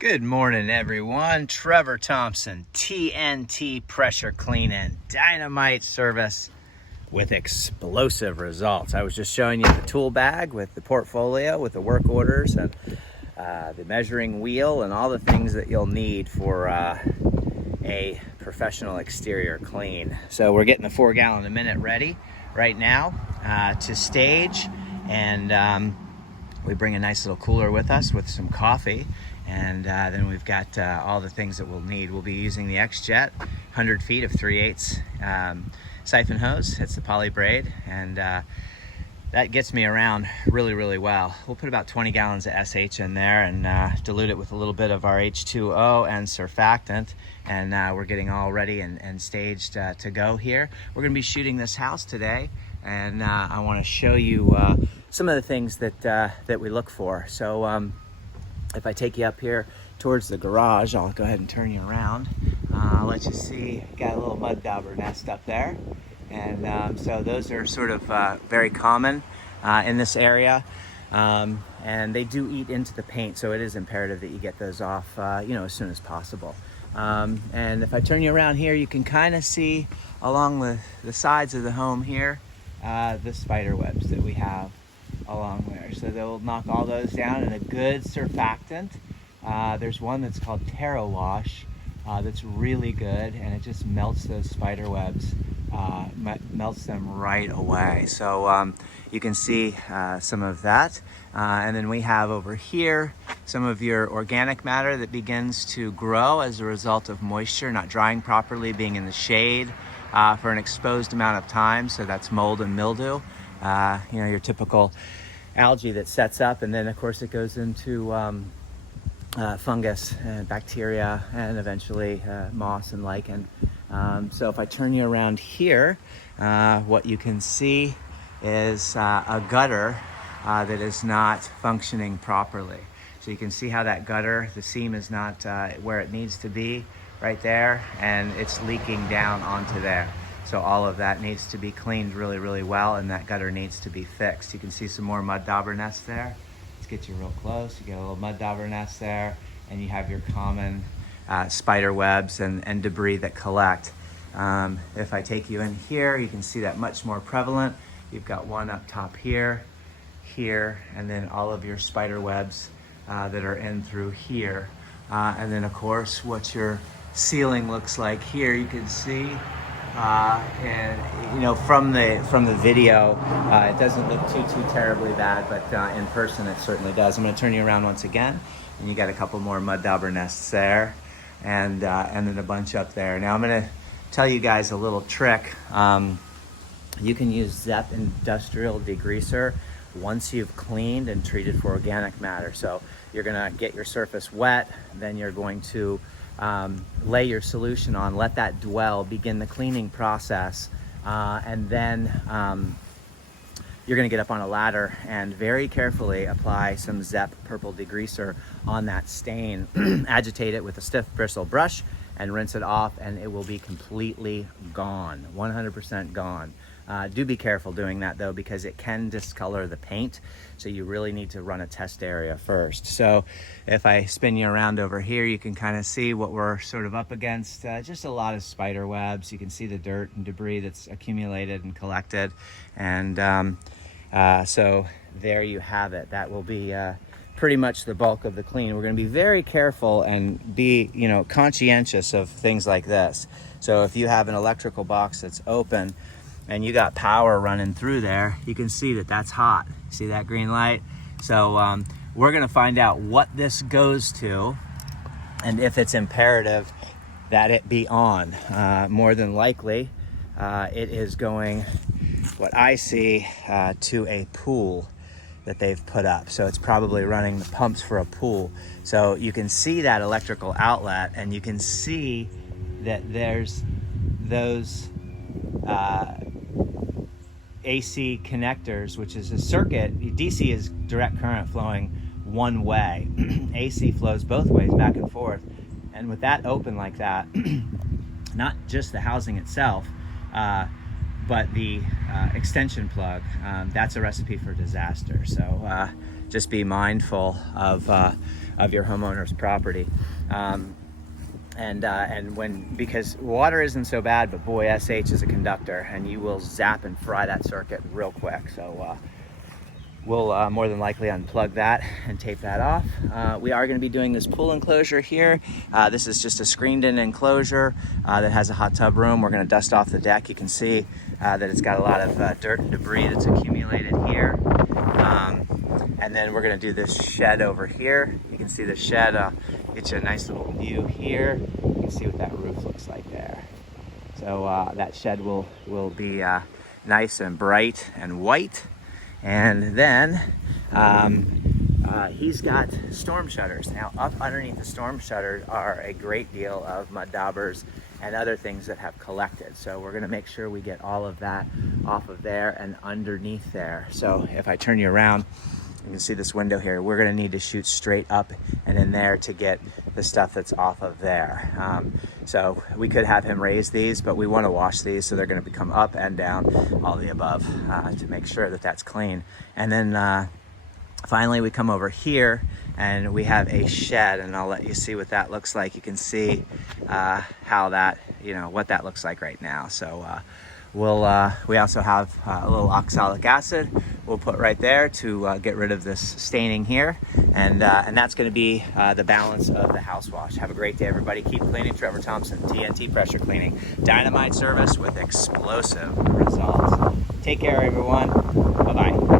Good morning, everyone. Trevor Thompson, TNT pressure clean and dynamite service with explosive results. I was just showing you the tool bag with the portfolio, with the work orders and the measuring wheel and all the things that you'll need for a professional exterior clean. So we're getting the 4 gallon a minute ready right now to stage, and we bring a nice little cooler with us with some coffee. And then we've got all the things that we'll need. We'll be using the XJet 100 feet of 3/8 siphon hose. It's the poly braid, and that gets me around really well. We'll put about 20 gallons of SH in there and dilute it with a little bit of our H2O and surfactant, and we're getting all ready and staged to go here. We're gonna be shooting this house today, and I wanna show you some of the things that we look for. So if I take you up here towards the garage, I'll go ahead and turn you around. I'll let you see, got a little mud dauber nest up there. And so those are sort of very common in this area. And they do eat into the paint, so it is imperative that you get those off as soon as possible. And if I turn you around here, you can kind of see along the sides of the home here, the spider webs that we have along there. So they'll knock all those down in a good surfactant. There's one that's called Taro Wash that's really good, and it just melts those spider webs, melts them right away. So you can see some of that. And then we have over here some of your organic matter that begins to grow as a result of moisture not drying properly, being in the shade for an exposed amount of time. So that's mold and mildew. Your typical algae that sets up, and then of course it goes into fungus and bacteria, and eventually moss and lichen. So if I turn you around here, what you can see is a gutter that is not functioning properly. So you can see how that gutter, the seam is not where it needs to be right there, and it's leaking down onto there. So all of that needs to be cleaned really well, and that gutter needs to be fixed. You can see some more mud dauber nests there. Let's get you real close. You get a little mud dauber nest there, and you have your common spider webs and debris that collect. If I take you in here, you can see that much more prevalent. You've got one up top here, and then all of your spider webs that are in through here. And then of course, what your ceiling looks like here, you can see. From the video, it doesn't look too terribly bad, but in person it certainly does. I'm going to turn you around once again, and you got a couple more mud dauber nests there, and then a bunch up there. Now I'm going to tell you guys a little trick. You can use XjetM industrial degreaser once you've cleaned and treated for organic matter. So you're going to get your surface wet, then you're going to lay your solution on, let that dwell, begin the cleaning process, and then you're going to get up on a ladder and very carefully apply some XjetM purple degreaser on that stain. Agitate it with a stiff bristle brush and rinse it off, and it will be completely gone, 100% gone. Do be careful doing that though, because it can discolor the paint. So you really need to run a test area first. So if I spin you around over here, you can kind of see what we're sort of up against. Just a lot of spider webs. You can see the dirt and debris that's accumulated and collected. And so there you have it. That will be pretty much the bulk of the clean. We're going to be very careful and be, conscientious of things like this. So if you have an electrical box that's open and you got power running through there, you can see that that's hot. See that green light? So we're going to find out what this goes to, and if it's imperative that it be on. More than likely, it is going, what I see, to a pool that they've put up. So it's probably running the pumps for a pool. So you can see that electrical outlet, and you can see that there's those AC connectors, which is a circuit. DC is direct current flowing one way. AC flows both ways, back and forth. And with that open like that, not just the housing itself, but the extension plug, that's a recipe for disaster. So just be mindful of your homeowner's property. Because water isn't so bad, but boy, SH is a conductor, and you will zap and fry that circuit real quick. So we'll more than likely unplug that and tape that off. We are going to be doing this pool enclosure here. This is just a screened in enclosure that has a hot tub room. We're going to dust off the deck. You can see that it's got a lot of dirt and debris that's accumulated here. And then we're going to do this shed over here. You can see the shed. Get you a nice little view here. You can see what that roof looks like there. So that shed will be nice and bright and white. And then he's got storm shutters. Now, up underneath the storm shutters are a great deal of mud daubers and other things that have collected. So we're gonna make sure we get all of that off of there and underneath there. So if I turn you around, you can see this window here. We're gonna need to shoot straight up and in there to get the stuff that's off of there. So we could have him raise these, but we wanna wash these, so they're gonna become up and down, all the above, to make sure that that's clean. And then finally we come over here and we have a shed, and I'll let you see what that looks like. You can see how that, what that looks like right now. So we also have a little oxalic acid we'll put right there to get rid of this staining here, and that's going to be the balance of the house wash. Have a great day, everybody. Keep cleaning. Trevor Thompson, TNT Pressure Cleaning, dynamite service with explosive results. Take care, everyone. Bye-bye.